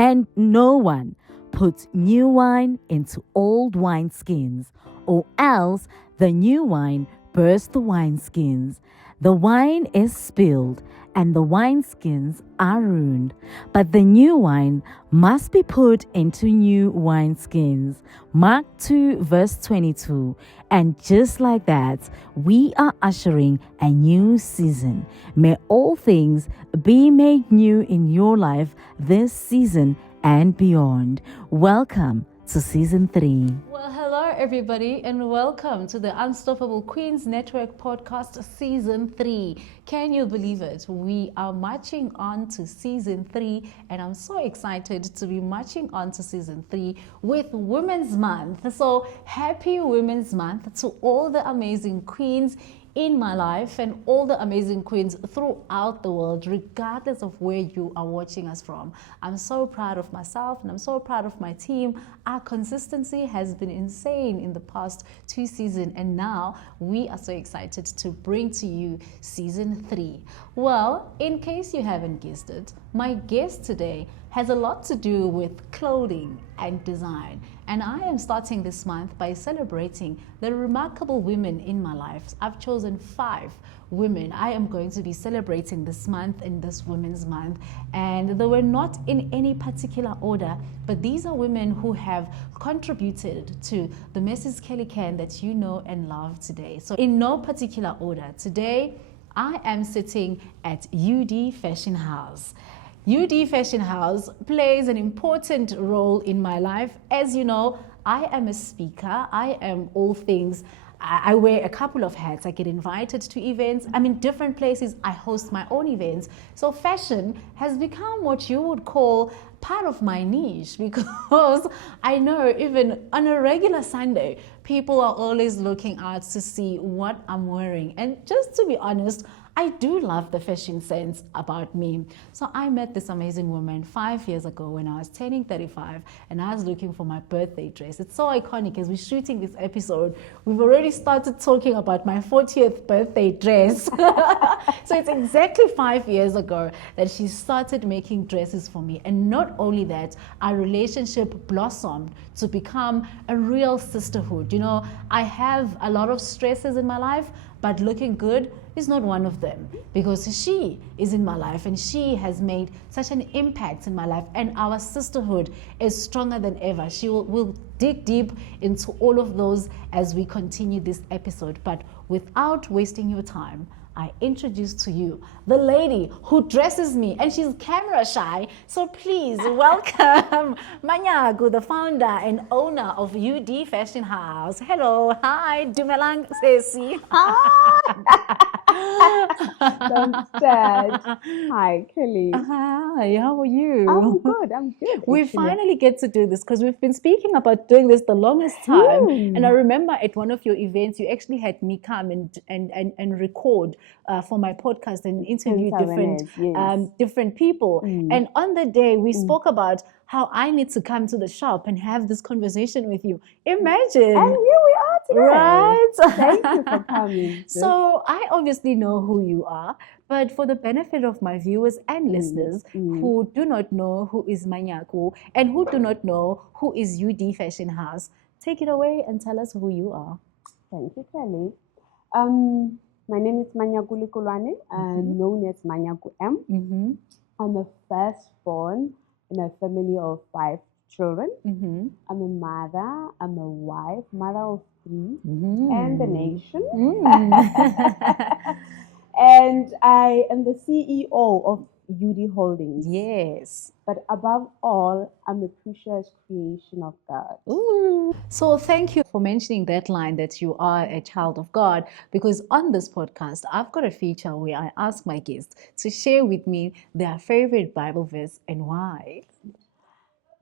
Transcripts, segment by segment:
And no one puts new wine into old wineskins, or else the new wine bursts the wineskins. The wine is spilled and the wineskins are ruined, but the new wine must be put into new wineskins. Mark 2, verse 22. And just like that, we are ushering a new season. May all things be made new in your life this season and beyond. Welcome to season 3. Well, hello everybody, and welcome to the Unstoppable Queens Network podcast season 3. Can you believe it? We are marching on to season 3, and I'm so excited to be marching on to season 3 with Women's Month. So happy Women's Month to all the amazing queens in my life and all the amazing queens throughout the world, regardless of where you are watching us from. I'm so proud of myself and I'm so proud of my team. Our consistency has been insane in the past 2 seasons, and now we are so excited to bring to you season 3. Well, in case you haven't guessed it, my guest today has a lot to do with clothing and design. And I am starting this month by celebrating the remarkable women in my life. I've chosen 5 women I am going to be celebrating this month in this Women's Month. And they were not in any particular order, but these are women who have contributed to the Mrs. Kelly Can that you know and love today. So in no particular order, today I am sitting at UD Fashion House. UD Fashion House plays an important role in my life. As you know, I am a speaker. I am all things. I wear a couple of hats. I get invited to events. I'm in different places. I host my own events. So fashion has become what you would call part of my niche, because I know even on a regular Sunday, people are always looking out to see what I'm wearing. And just to be honest, I do love the fashion sense about me. So I met this amazing woman 5 years ago when I was turning 35, and I was looking for my birthday dress. It's so iconic. As we're shooting this episode, we've already started talking about my 40th birthday dress. So it's exactly 5 years ago that she started making dresses for me. And not only that, our relationship blossomed to become a real sisterhood. You know, I have a lot of stresses in my life, but looking good is not one of them, because she is in my life and she has made such an impact in my life, and our sisterhood is stronger than ever. She will dig deep into all of those as we continue this episode. But without wasting your time, I introduce to you the lady who dresses me, and she's camera shy. So please welcome Manyako, the founder and owner of UD Fashion House. Hello, hi, Dumelang Sesi. Don't start. Hi, Kelly. Hi, how are you? I'm good. We actually. finally get to do this because we've been speaking about doing this the longest time. And I remember at one of your events, you actually had me come and record for my podcast and interview different people. And on the day, we spoke about how I need to come to the shop and have this conversation with you. Imagine. And here we are today. Right? Thank you for coming. So I obviously know who you are, but for the benefit of my viewers and listeners who do not know who is Manyako and who do not know who is UD Fashion House, take it away and tell us who you are. Thank you, Kelly. My name is Manyako Likolwane, known as Manyako M. I'm a firstborn in a family of 5 children. I'm a mother, I'm a wife, mother of 3, and the nation. And I am the CEO of UD Holdings. Yes. But above all, I'm a precious creation of God. Ooh. So thank you for mentioning that line, that you are a child of God, because on this podcast, I've got a feature where I ask my guests to share with me their favorite Bible verse and why.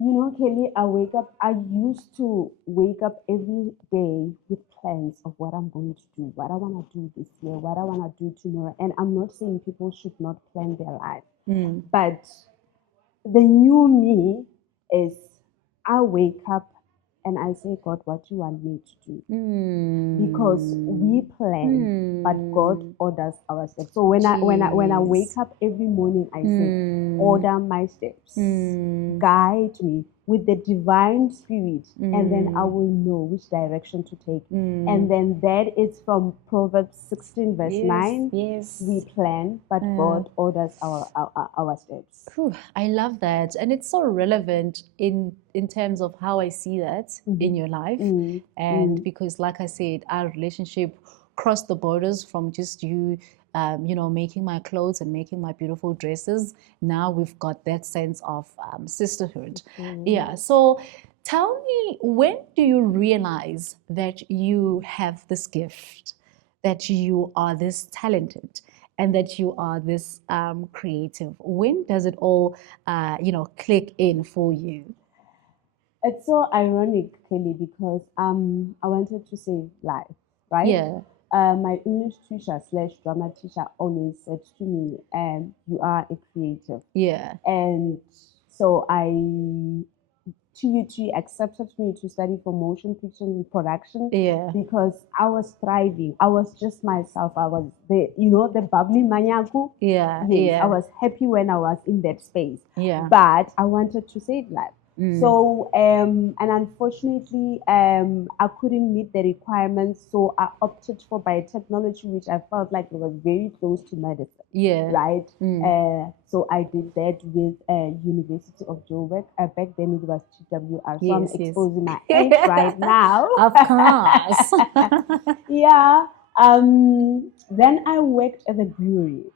You know, Kelly, I used to wake up every day with plans of what I'm going to do, what I want to do this year, what I want to do tomorrow. And I'm not saying people should not plan their life, but the new me is I wake up and I say, God, what do you want me to do? Because we plan, but God orders our steps. So when I wake up every morning, I say, order my steps, guide me with the divine spirit, and then I will know which direction to take. And then that is from Proverbs 16 verse 9. Yes. We plan, but God orders our steps. Whew, I love that, and it's so relevant in terms of how I see that in your life, and because, like I said, our relationship crossed the borders from just you, making my clothes and making my beautiful dresses. Now we've got that sense of sisterhood. Yeah. So, tell me, when do you realize that you have this gift, that you are this talented, and that you are this creative? When does it all, click in for you? It's so ironic, Kelly, because I wanted to save life, right? Yeah. My English teacher slash drama teacher always said to me, you are a creative. Yeah. And so TUT accepted me to study for motion picture and production. Yeah. Because I was thriving. I was just myself. I was the bubbly Manyako. Yeah. Yes, Yeah. I was happy when I was in that space. Yeah. But I wanted to save life. So, and unfortunately, I couldn't meet the requirements. So I opted for biotechnology, which I felt like it was very close to medicine. Yeah. Right. So I did that with University of Joburg. Back then it was TWR. So Yes, I'm yes. exposing my age right now. Of course. Yeah. Then I worked at the brewery.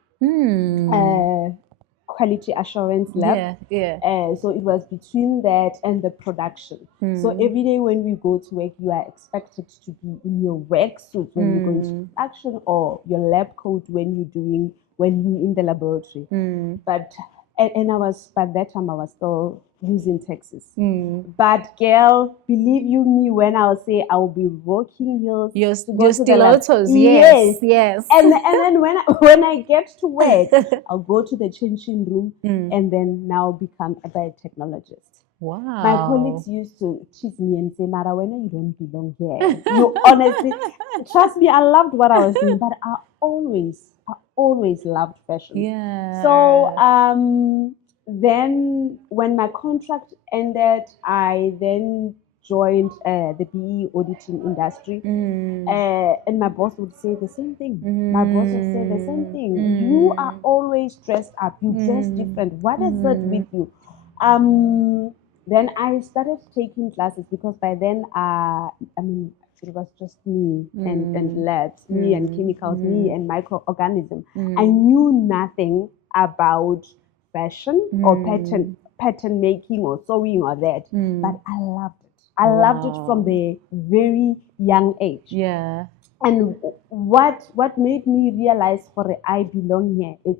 Quality assurance lab. Yeah, yeah. So it was between that and the production. So every day when we go to work, you are expected to be in your work suit when you're going to production, or your lab coat when you're in the laboratory. But by that time I was still using Texas. But girl, believe you me when I'll say I'll be rocking heels. Your to stilettos, yes, yes. And then when I get to work, I'll go to the changing room and then now become a biotechnologist. Wow. My colleagues used to tease me and say, Mara, when you don't belong here. You honestly, trust me, I loved what I was doing, but I always loved fashion. Yeah. So then when my contract ended, I then joined the BE auditing industry. And my boss would say the same thing. My boss would say the same thing. You are always dressed up. You dress different. What is it with you? Then I started taking classes because by then, it was just me and labs, me and chemicals, me and microorganisms. I knew nothing about fashion or pattern making or sewing or that, but I loved it. I loved it from the very young age. Yeah. And what made me realize for I belong here is,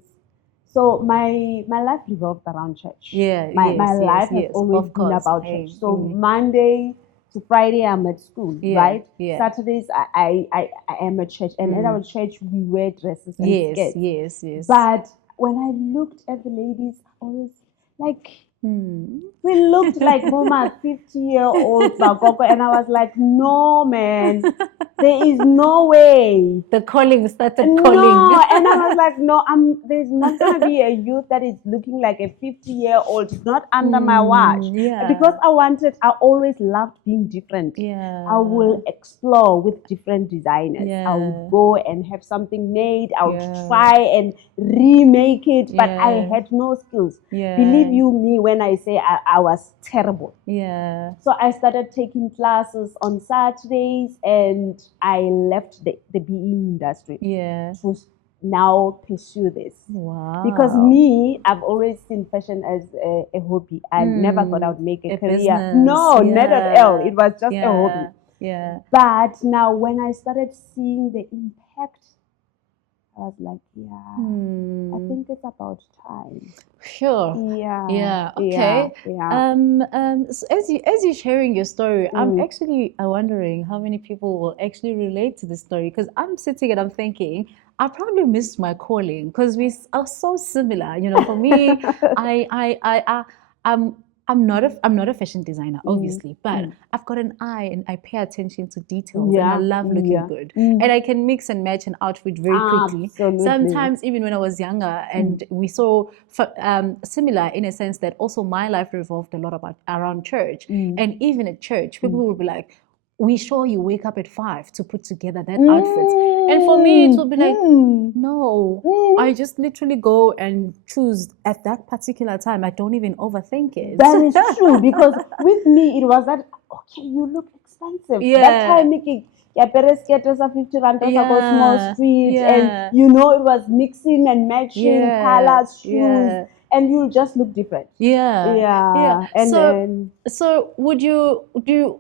so my life revolved around church. Yeah, my life has always been about church. So Monday to Friday I'm at school, right? Yeah. Saturdays I am at church, and at our church we wear dresses and skirts. Yes. But when I looked at the ladies, I was like, we looked like Mama 50-year-old Bakoko, and I was like, no man, there is no way. The calling started No, calling. and I was like, no, there's not gonna be a youth that is looking like a 50-year-old, not under my watch. Yeah. Because I always loved being different. Yeah. I will explore with different designers. Yeah. I will go and have something made. I would try and remake it, but I had no skills. Yeah. Believe you me when I say I was terrible. Yeah. So I started taking classes on Saturdays, and I left the BE industry. Yeah. To now pursue this. Wow. Because I've always seen fashion as a hobby. I never thought I would make a career. Business. No, not at all. It was just a hobby. Yeah. But now when I started seeing the impact, I was like, I think it's about time. Sure. Yeah. Okay. Yeah. So as you're sharing your story, I'm actually wondering how many people will actually relate to this story, because I'm sitting and I'm thinking, I probably missed my calling because we are so similar. For me, I'm I'm not a fashion designer, obviously, but I've got an eye and I pay attention to details, and I love looking good. And I can mix and match an outfit very quickly. Absolutely. Sometimes, even when I was younger, and we saw similar in a sense that also my life revolved a lot around church, and even at church, people will be like, "We sure you wake up at 5 to put together that outfit?" And for me, it would be like, no, I just literally go and choose at that particular time. I don't even overthink it. That is true, because with me, it was that, okay, you look expensive. That time, making get us a 50 rand, go small street, and it was mixing and matching colors, shoes, and you just look different. And so would you do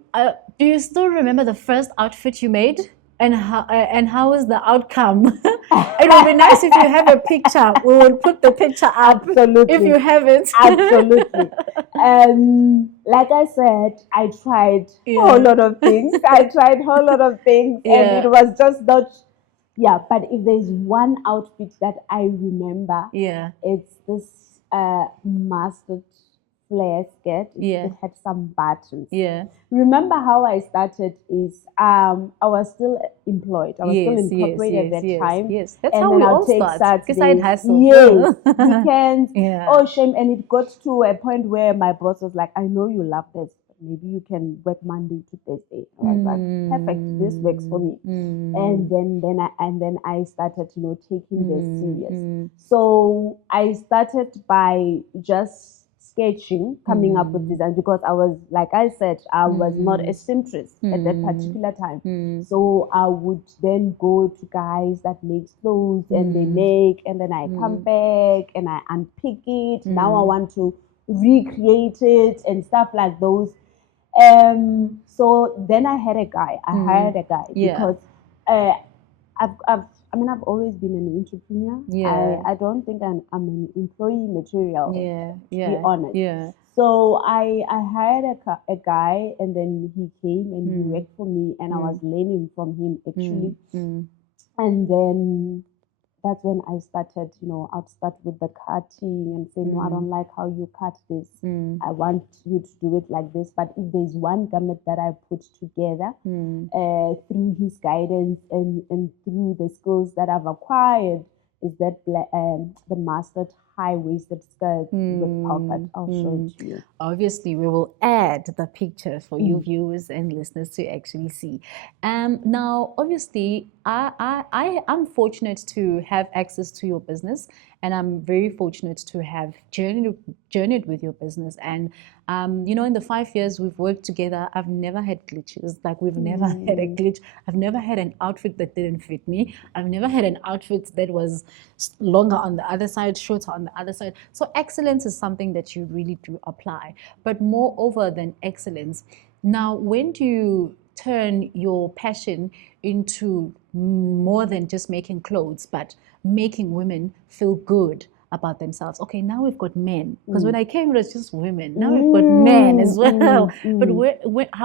you still remember the first outfit you made, and how was the outcome? It would be nice if you have a picture. We will put the picture up. Absolutely. If you haven't. Absolutely. Like I said, I tried a whole lot of things. And it was just not. Yeah, but if there's one outfit that I remember, it's this mustard flare skirt. It had some buttons. Remember how I started is I was still employed. I was still incorporated at that time. Yes, that's how we all start. Side hustle. Yes, weekends. Oh, shame. And it got to a point where my boss was like, I know you love this. Maybe you can work Monday to Thursday. I was like, perfect. This works for me. And then I started, taking this serious. So I started by just sketching, coming up with design, because I was, like I said, I was not a seamstress at that particular time. So I would then go to guys that make clothes, and they make, and then I come back and I unpick it. Now I want to recreate it and stuff like those. So then I had a guy. I hired a guy because I've always been an entrepreneur. I don't think I'm an employee material. To be honest. So I hired a guy, and then he came and he worked for me, and I was learning from him actually. And then that's when I started, I'd start with the cutting and say, no, I don't like how you cut this. I want you to do it like this. But if there's one garment that I put together through his guidance and through the skills that I've acquired, is that the mustard high-waisted skirt with pocket. I'll show it to you. Obviously, we will add the picture for you viewers and listeners to actually see. Now, obviously, I'm fortunate to have access to your business, and I'm very fortunate to have journeyed with your business. And in the 5 years we've worked together, I've never had glitches. Like, we've never had a glitch. I've never had an outfit that didn't fit me. I've never had an outfit that was longer on the other side, shorter on the other side. So excellence is something that you really do apply. But moreover than excellence, now, when do you turn your passion into more than just making clothes, but making women feel good about themselves? Okay, now we've got men, because when I came it was just women. Now we've got men as well. But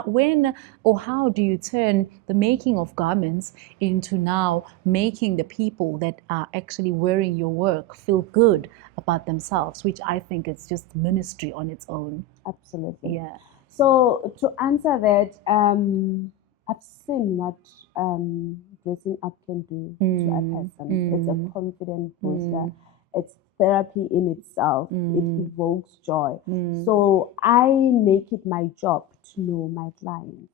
when or how do you turn the making of garments into now making the people that are actually wearing your work feel good about themselves, which I think is just ministry on its own? Absolutely. Yeah. So to answer that, I've seen what dressing up can do to a person. It's a confidence booster. It's therapy in itself. It evokes joy. So I make it my job to know my client.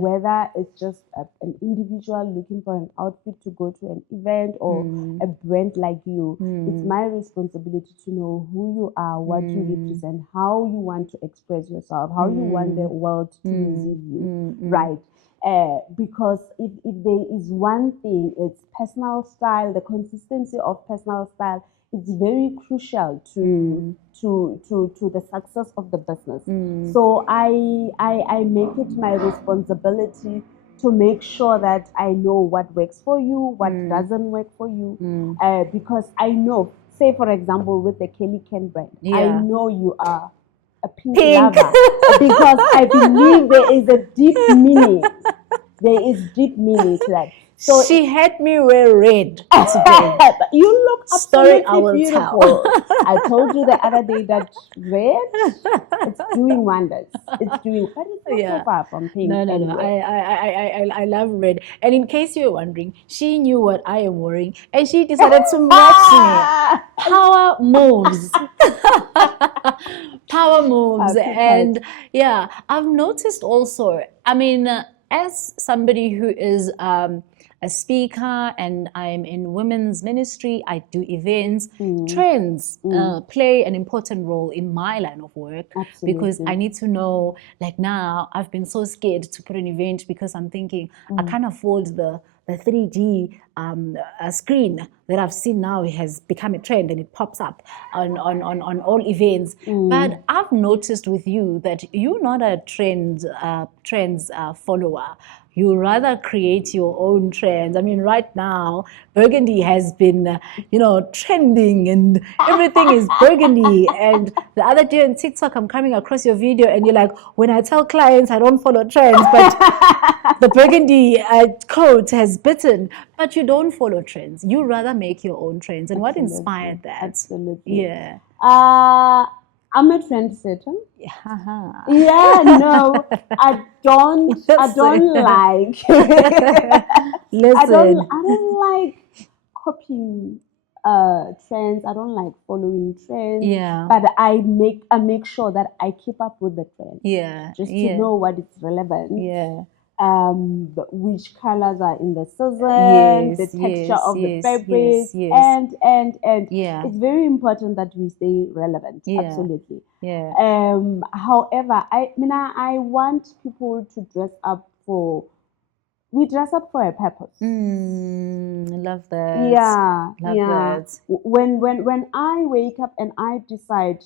Whether it's just an individual looking for an outfit to go to an event, or a brand like you, it's my responsibility to know who you are, what you represent, how you want to express yourself, how you want the world to receive you, right? Because if there is one thing, it's personal style, the consistency of personal style. It's very crucial to the success of the business. So I make it my responsibility to make sure that I know what works for you, what doesn't work for you, because I know, say for example, with the Kelly Ken brand, I know you are a pink lover, because I believe there is a deep meaning. There is deep meaning to that. So she had me wear red today. you look Story I absolutely will beautiful. tell. I told you the other day that red, it's doing wonders. It's doing, but it's not so far from pink. No. Anyway. I love red. And in case you're wondering, she knew what I am wearing, and she decided to match me. Power moves. Power moves. And yeah, I've noticed also, I mean, as somebody who is a speaker and I'm in women's ministry, I do events, trends play an important role in my line of work. Absolutely. Because I need to know, like now, I've been so scared to put an event because I'm thinking I can't afford the 3D screen that I've seen now. It has become a trend and it pops up on all events. But I've noticed with you that you're not a trends follower. You rather create your own trends. I mean, right now, burgundy has been, trending and everything is burgundy. And the other day on TikTok, I'm coming across your video and you're like, when I tell clients I don't follow trends, but the burgundy coat has bitten. But you don't follow trends. You rather make your own trends. And what inspired that? Absolutely. Yeah. I'm a trendsetter. Uh-huh. Yeah, no, I don't like. Listen. I don't like copying trends. I don't like following trends. Yeah. But I make sure that I keep up with the trend. Yeah. Just to know what is relevant. Yeah. Which colors are in the season, the texture of the fabric, and it's very important that we stay relevant. Absolutely. Yeah. However, I want people to dress up for. We dress up for a purpose. Love that. Yeah, love that. When I wake up and I decide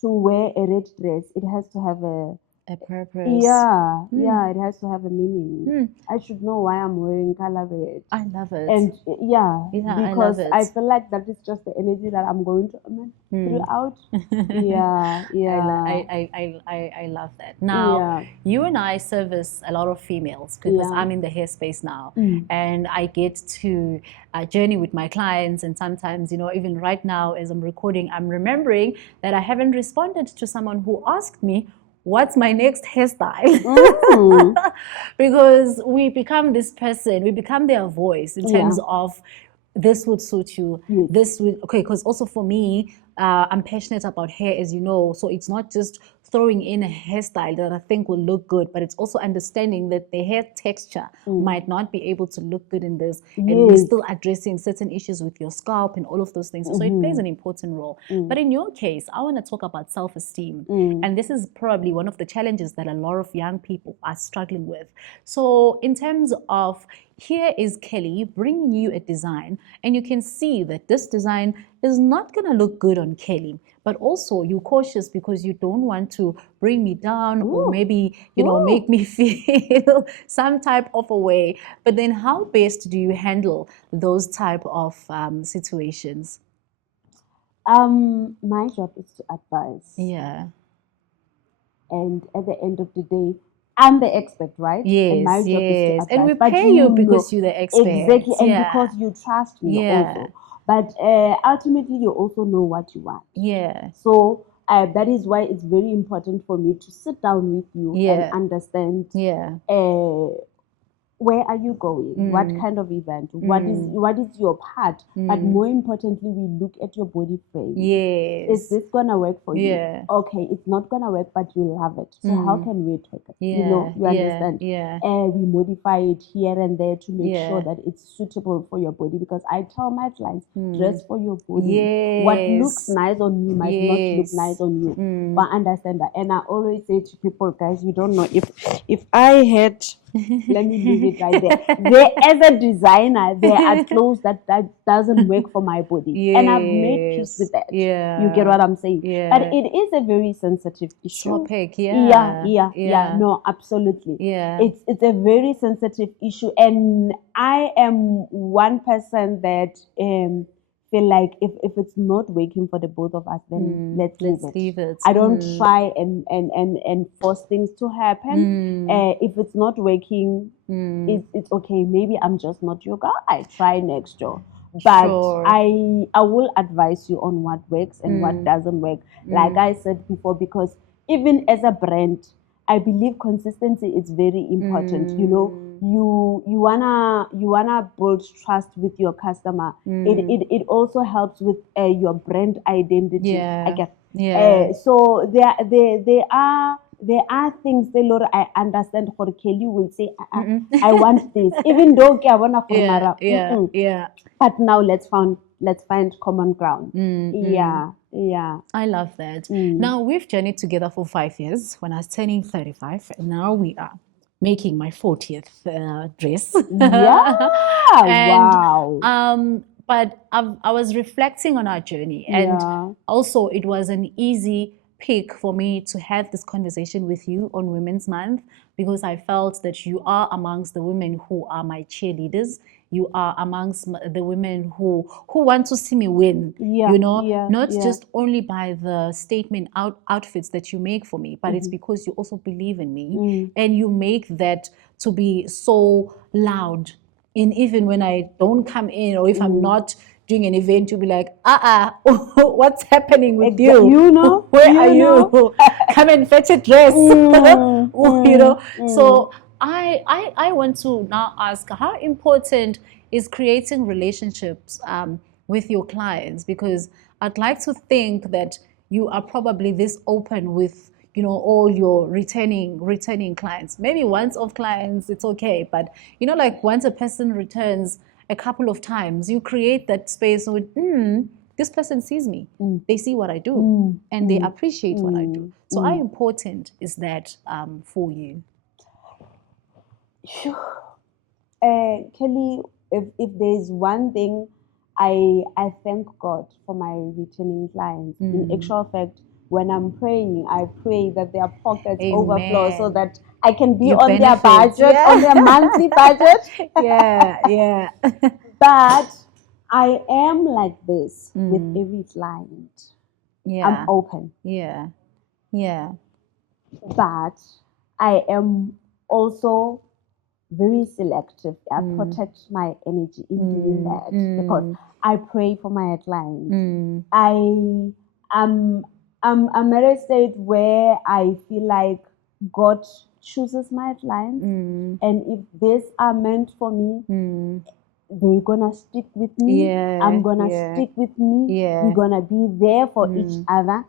to wear a red dress, it has to have a purpose. Yeah, it has to have a meaning. I should know why I'm wearing color red. I love it. And because I feel like that is just the energy that I'm going to emit throughout. I love that. Now, you and I service a lot of females because I'm in the hair space now, and I get to journey with my clients. And sometimes, even right now as I'm recording, I'm remembering that I haven't responded to someone who asked me, what's my next hairstyle? Because we become this person, we become their voice in terms of this would suit you, this would, because also for me, I'm passionate about hair, as you know, so it's not just throwing in a hairstyle that I think will look good, but it's also understanding that the hair texture might not be able to look good in this, and we're still addressing certain issues with your scalp and all of those things. So it plays an important role. But in your case, I want to talk about self-esteem. And this is probably one of the challenges that a lot of young people are struggling with. So in terms of, here is Kelly bringing you a design, and you can see that this design is not going to look good on Kelly, but also you're cautious because you don't want to bring me down or maybe, make me feel some type of a way. But then how best do you handle those type of situations? My job is to advise. Yeah. And at the end of the day, I'm the expert, right? Yes, and my job is to advise. And we pay you because you're the expert. Exactly, and because you trust me also. But ultimately, you also know what you want. Yeah. So that is why it's very important for me to sit down with you and understand where are you going? What kind of event? What is your part? But more importantly, we look at your body frame. Yes. Is this gonna work for you? Okay, it's not gonna work, but you'll have it. So how can we take it? You understand? We modify it here and there to make sure that it's suitable for your body. Because I tell my clients, dress for your body. What looks nice on you might not look nice on you. But understand that. And I always say to people, guys, you don't know if I had let me leave it right there. As a designer, there are clothes that doesn't work for my body. And I've made peace with that. You get what I'm saying? But it is a very sensitive issue. Topic, No, absolutely. It's a very sensitive issue. And I am one person that feel like if it's not working for the both of us, then let's leave it. I don't try and force things to happen. If it's not working, it's okay. Maybe I'm just not your guy. Try next door. But Sure. I will advise you on what works and what doesn't work. Like I said before, because even as a brand, I believe consistency is very important. You know, you wanna build trust with your customer. It also helps with your brand identity. Yeah. I guess. Yeah. So there are things that Lord I understand. Jorge Kelly will say, I want this, even though I wanna Yeah. But now let's find common ground. Yeah. I love that. Now we've journeyed together for 5 years. When I was turning 35, and now we are making my 40th dress. Yeah. And, Wow. but I was reflecting on our journey, and also it was an easy pick for me to have this conversation with you on Women's Month, because I felt that you are amongst the women who are my cheerleaders. You are amongst the women who want to see me win. Not just only by the statement outfits that you make for me, but it's because you also believe in me, and you make that to be so loud. And even when I don't come in, or if I'm not doing an event, you'll be like, what's happening with you? You know, where are you? Come and fetch a dress. So I want to now ask, how important is creating relationships with your clients? Because I'd like to think that you are probably this open with all your returning clients. Maybe once off clients, it's okay, but like once a person returns a couple of times, you create that space with this person sees me, they see what I do, and they appreciate what I do. So how important is that for you? Kelly, if there's one thing, I thank God for my returning clients. In actual fact, when I'm praying, I pray that their pockets overflow so that I can be on their budget, on their monthly budget. Yeah. But I am like this with every client. I'm open. Yeah. But I am also very selective. I protect my energy in doing that because I pray for my clients. I'm at a state where I feel like God chooses my clients, and if these are meant for me, they're gonna stick with me. I'm gonna stick with me. We're gonna be there for each other.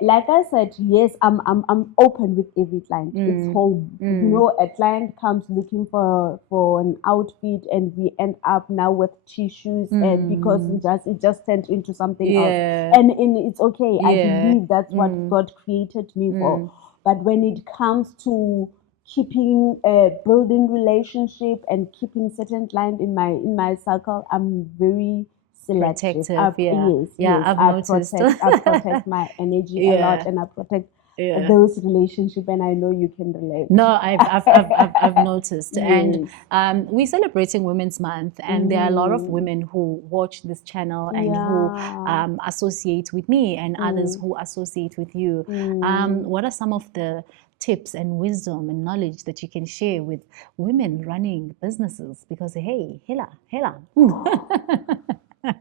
Like I said, yes, I'm open with every client. It's home. A client comes looking for an outfit, and we end up now with tissues, and because it just turned into something else. And it's okay. I believe that's what God created me for. But when it comes to keeping building relationship and keeping certain clients in my circle, I'm very selective. Yes. I've noticed. I protect my energy a lot, and I protect those relationships, and I know you can relate. No, I've noticed. Yes. And we're celebrating Women's Month, and there are a lot of women who watch this channel and who associate with me, and others who associate with you. What are some of the tips and wisdom and knowledge that you can share with women running businesses? Because hey, hela.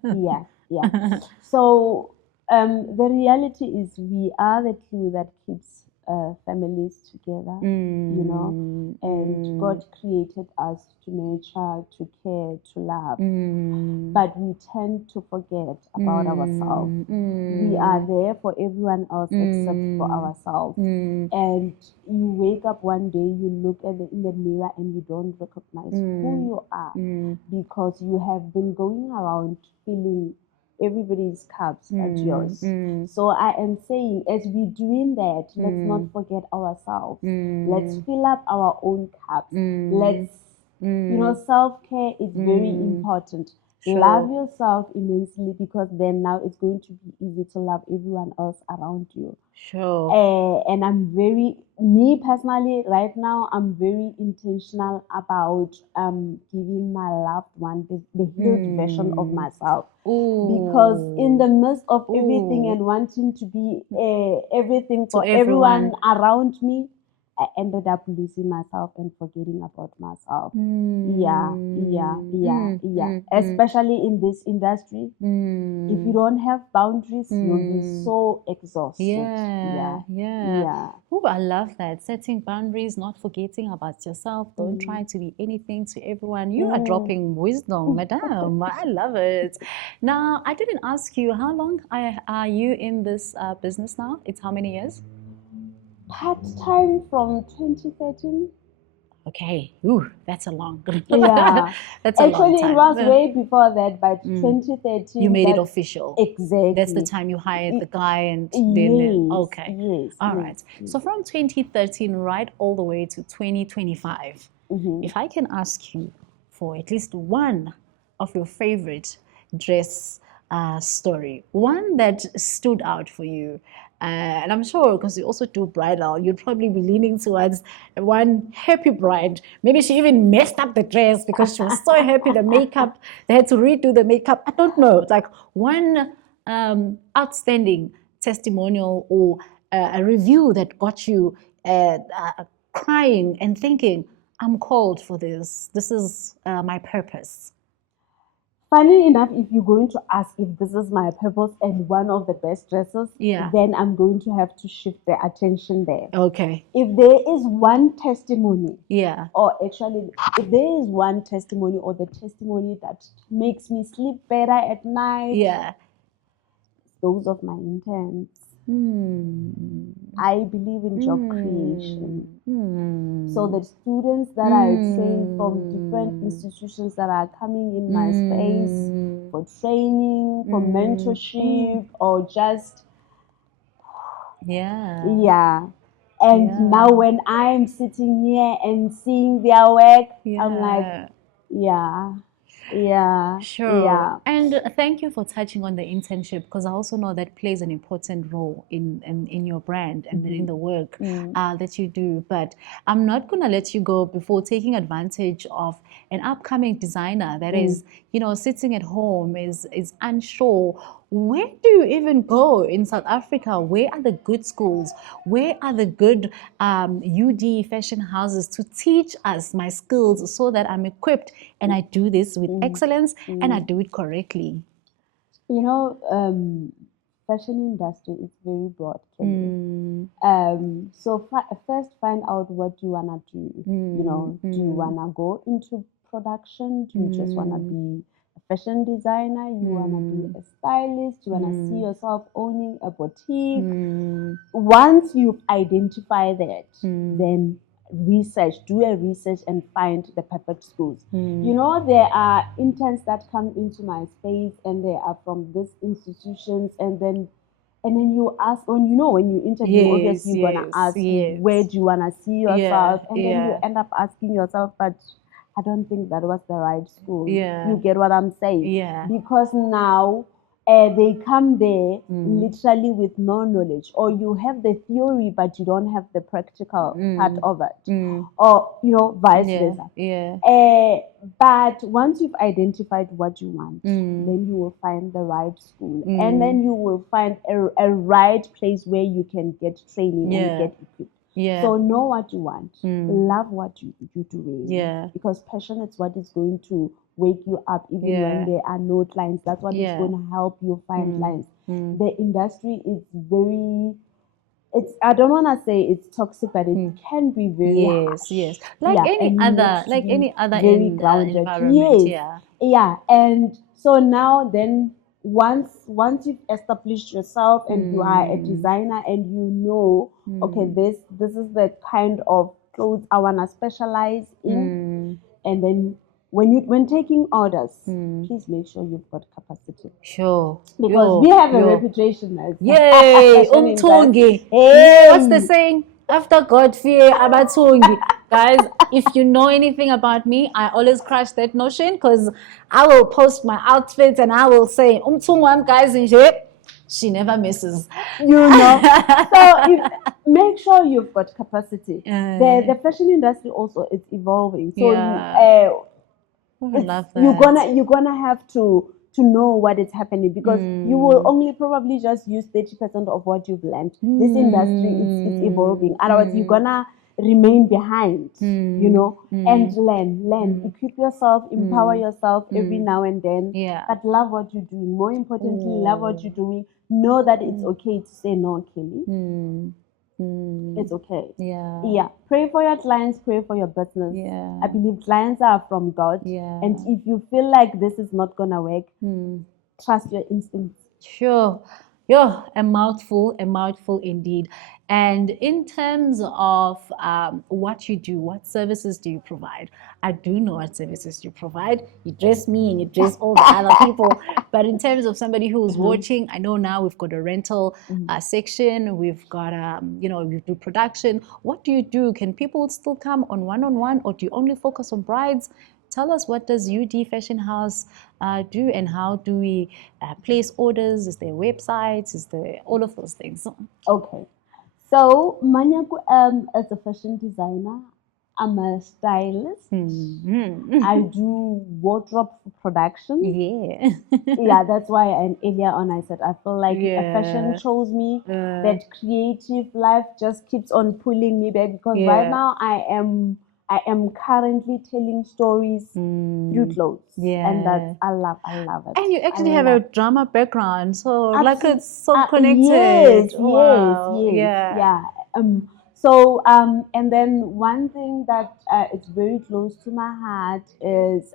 Yeah. So the reality is we are the glue that keeps families together, and God created us to nurture, to care, to love. But we tend to forget about ourselves. We are there for everyone else except for ourselves. And you wake up one day, you look in the mirror, and you don't recognize who you are because you have been going around filling everybody's cups at yours. So I am saying, as we're doing that, let's not forget ourselves. Let's fill up our own cups. Let's, self-care is very important. Love yourself immensely, because then now it's going to be easy to love everyone else around you. Sure. And me personally, right now, I'm very intentional about giving my loved one the healed version of myself. Because in the midst of everything and wanting to be everything for everyone around me, I ended up losing myself and forgetting about myself. Yeah. Especially in this industry, if you don't have boundaries, you'll be so exhausted. Yeah. Oh, I love that. Setting boundaries, not forgetting about yourself. Don't try to be anything to everyone. You are dropping wisdom, madam. I love it. Now, I didn't ask you, how long are you in this business now? It's how many years? Part-time from 2013. Okay. Ooh, that's a long. Yeah. That's a long Actually, time. it was way before that, but 2013. You made it official. Exactly. That's the time you hired the guy, and then okay. Yes. All right. So from 2013 right all the way to 2025, if I can ask you for at least one of your favorite dress story, one that stood out for you. And I'm sure because you also do bridal, you'd probably be leaning towards one happy bride. Maybe she even messed up the dress because she was so happy, the makeup, they had to redo the makeup. I don't know, like one outstanding testimonial or a review that got you crying and thinking, I'm called for this. This is my purpose. Funny enough, if you're going to ask if this is my purpose and one of the best dresses, then I'm going to have to shift the attention there. Okay. If there is one testimony, or actually, if there is one testimony or the testimony that makes me sleep better at night, those of my interns. I believe in job creation. So the students that I train from different institutions that are coming in my space for training, for mentorship, or just and now when I'm sitting here and seeing their work, I'm like, Sure. And thank you for touching on the internship, because I also know that plays an important role in your brand and in the work that you do. But I'm not going to let you go before taking advantage of an upcoming designer that is, sitting at home, is unsure. Where do you even go in South Africa? Where are the good schools? Where are the good UD fashion houses to teach us my skills so that I'm equipped and I do this with excellence and I do it correctly? Fashion industry is very broad. So first find out what you wanna do. Do you wanna go into production? Do you just wanna be a fashion designer? You wanna be a stylist? You wanna see yourself owning a boutique? Once you've identified that, then do a research and find the perfect schools. There are interns that come into my space and they are from these institutions, and then you ask, when you interview, obviously you're gonna ask, where do you wanna see yourself? And then you end up asking yourself, but I don't think that was the right school. You get what I'm saying? Because now they come there literally with no knowledge, or you have the theory but you don't have the practical part of it, or vice versa. But once you've identified what you want, then you will find the right school, and then you will find a right place where you can get training and get equipped. So know what you want, love what you're doing, because passion is what is going to wake you up even when there are no clients. That's what is going to help you find clients. The industry is I don't want to say it's toxic, but it can be very harsh. Like any other very grounded environment. And so now then, once you've established yourself and you are a designer and okay, this is the kind of clothes I want to specialize in, and then when taking orders, please make sure you've got capacity. Sure. Because we have a reputation as Umthungi. What's the saying? After God fear, abathungi. Guys, if you know anything about me, I always crush that notion because I will post my outfits and I will say, guys, in shape. She never misses. So make sure you've got capacity. The fashion industry also is evolving. So I love that. you're gonna have to know what is happening, because you will only probably just use 30% of what you've learned. This industry is evolving. Otherwise, you're gonna remain behind. And learn, equip yourself, empower yourself every now and then. But love what you're doing. More importantly, love what you're doing. Know that it's okay to say no, Kelly. It's okay. Pray for your clients, pray for your business. I believe clients are from God. And if you feel like this is not gonna work, trust your instincts. Sure. Yeah, a mouthful indeed. And in terms of what you do, what services do you provide? I do know what services you provide. You dress me and you dress all the other people. But in terms of somebody who's watching, I know now we've got a rental section. We've got, we do production. What do you do? Can people still come on one-on-one, or do you only focus on brides? Tell us, what does UD Fashion House do, and how do we place orders? Is there websites? Is there all of those things? Okay. So Manyako is a fashion designer. I'm a stylist. I do wardrobe production. That's why earlier on I said I feel like fashion chose me. That creative life just keeps on pulling me back, because right now I am currently telling stories through clothes. And that's I love it. And you actually have a drama background, so like it's so connected. So and then one thing that is very close to my heart is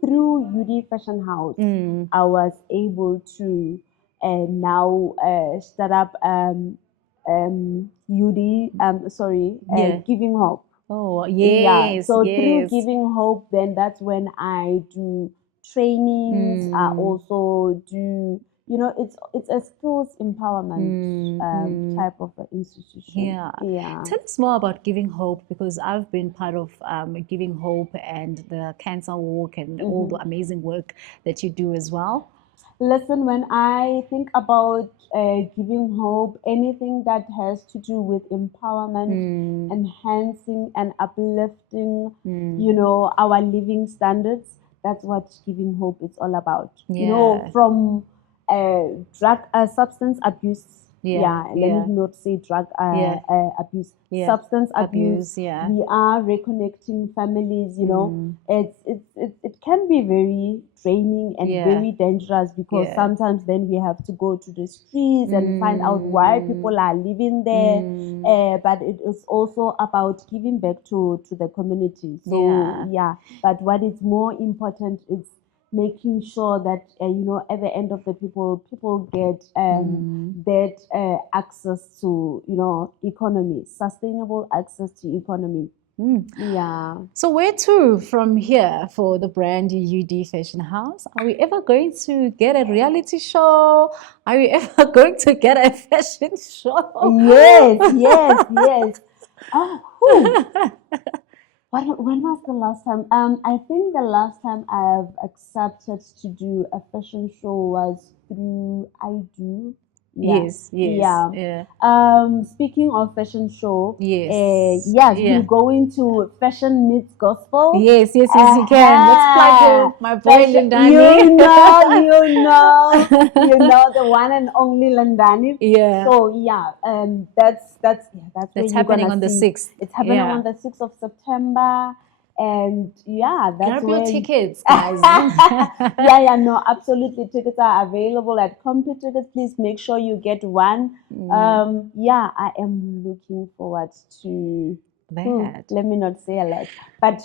through UD Fashion House, I was able to now start up Giving Hope. Oh, yes. So through Giving Hope, then that's when I do trainings. I also do, it's a skills empowerment type of an institution. Tell us more about Giving Hope, because I've been part of Giving Hope and the cancer walk and all the amazing work that you do as well. Listen, when I think about Giving Hope, anything that has to do with empowerment, enhancing and uplifting, our living standards, that's what Giving Hope is all about. From substance abuse. Let me not say drug abuse. Substance abuse. We are reconnecting families. It can be very draining and very dangerous, because sometimes then we have to go to the streets and find out why people are living there. But it is also about giving back to the community. So but what is more important is making sure that at the end of the people get that access to economy, sustainable access to economy. So where to from here for the brand UD Fashion House? Are we ever going to get a reality show? Are we ever going to get a fashion show? Yes. When was the last time? I think the last time I've accepted to do a fashion show was through I Do. Speaking of fashion show, we're going to Fashion Meets Gospel. Yes, you can. Let's plug my boy Lindani. You know the one and only Lindani. So that's happening on the 6th. It's happening on the 6th of September. And that's grab your tickets, guys. No, absolutely. Tickets are available at Compu Tickets. Please make sure you get one. I am looking forward to that. Let me not say a lot, but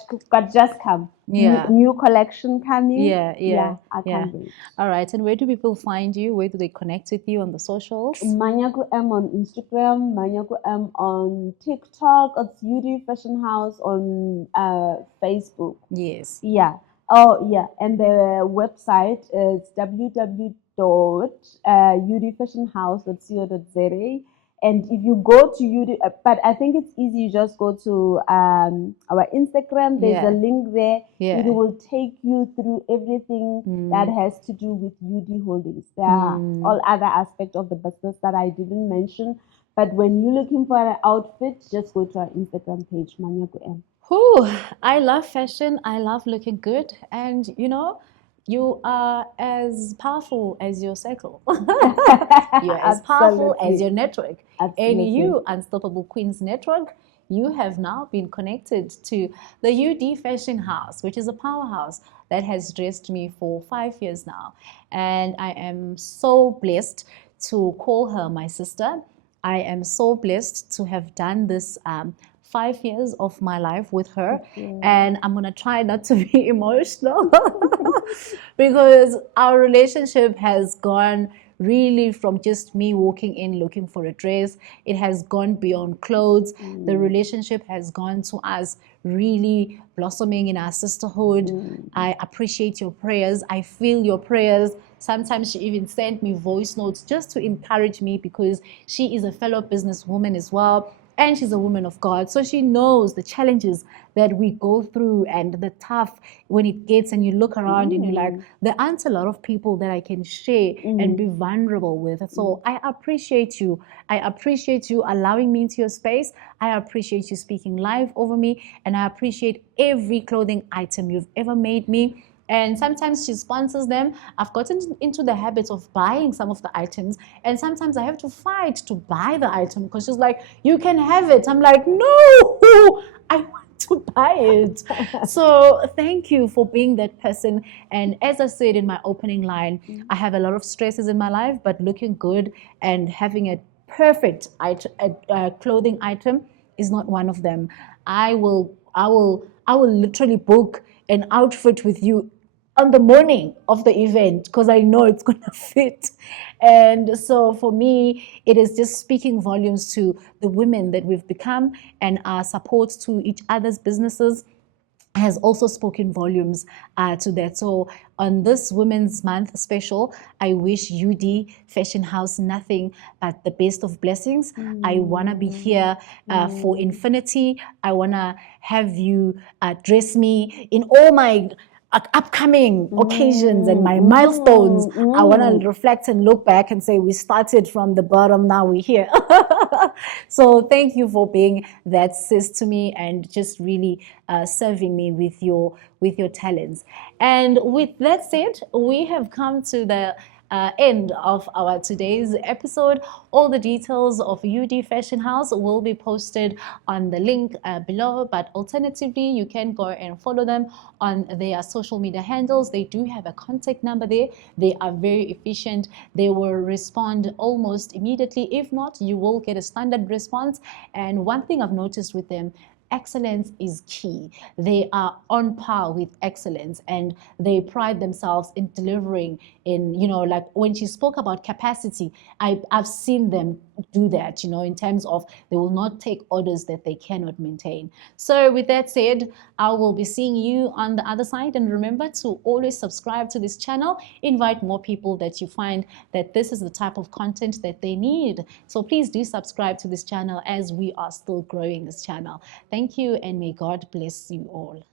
just come. New collection coming. I can't wait. All right. And where do people find you? Where do they connect with you on the socials? Manyako M on Instagram, Manyako M on TikTok. It's UD Fashion House on Facebook. Yes. And the website is www.udfashionhouse.co.za. And if you go to YouTube, but I think it's easy. You just go to our Instagram. There's a link there. Yeah. It will take you through everything that has to do with UD Holdings. There are all other aspects of the business that I didn't mention. But when you're looking for an outfit, just go to our Instagram page, Manyako M. Whew, I love fashion. I love looking good. And you know, you are as powerful as your circle. You're as powerful as your network. Absolutely. And you, Unstoppable Queens Network, you have now been connected to the UD Fashion House, which is a powerhouse that has dressed me for 5 years now. And I am so blessed to call her my sister. I am so blessed to have done this 5 years of my life with her. And I'm gonna try not to be emotional because our relationship has gone really from just me walking in looking for a dress. It has gone beyond clothes. The relationship has gone to us really blossoming in our sisterhood. I appreciate your prayers. I feel your prayers. Sometimes she even sent me voice notes just to encourage me because she is a fellow businesswoman as well. And she's a woman of God. So she knows the challenges that we go through and the tough when it gets, and you look around and you're like, there aren't a lot of people that I can share and be vulnerable with. So I appreciate you. I appreciate you allowing me into your space. I appreciate you speaking life over me. And I appreciate every clothing item you've ever made me. And sometimes she sponsors them. I've gotten into the habit of buying some of the items, and sometimes I have to fight to buy the item because she's like, you can have it. I'm like, no, I want to buy it. So thank you for being that person. And as I said in my opening line, I have a lot of stresses in my life, but looking good and having a perfect clothing item is not one of them. I will literally book an outfit with you on the morning of the event because I know it's going to fit. And so for me, it is just speaking volumes to the women that we've become, and our support to each other's businesses has also spoken volumes to that. So on this Women's Month special, I wish UD Fashion House nothing but the best of blessings. I want to be here for infinity. I want to have you dress me in all my upcoming occasions and my milestones. I want to reflect and look back and say we started from the bottom, now we're here. So thank you for being that sis to me and just really serving me with your talents. And with that said, we have come to the end of our today's episode. All the details of UD Fashion House will be posted on the link below, but alternatively, you can go and follow them on their social media handles. They do have a contact number there. They are very efficient. They will respond almost immediately. If not, you will get a standard response. And one thing I've noticed with them, excellence is key. They are on par with excellence and they pride themselves in delivering in, like when she spoke about capacity, I've seen them do that, in terms of they will not take orders that they cannot maintain. So with that said, I will be seeing you on the other side, and remember to always subscribe to this channel, invite more people that you find that this is the type of content that they need. So please do subscribe to this channel as we are still growing this channel. Thank you, and may God bless you all.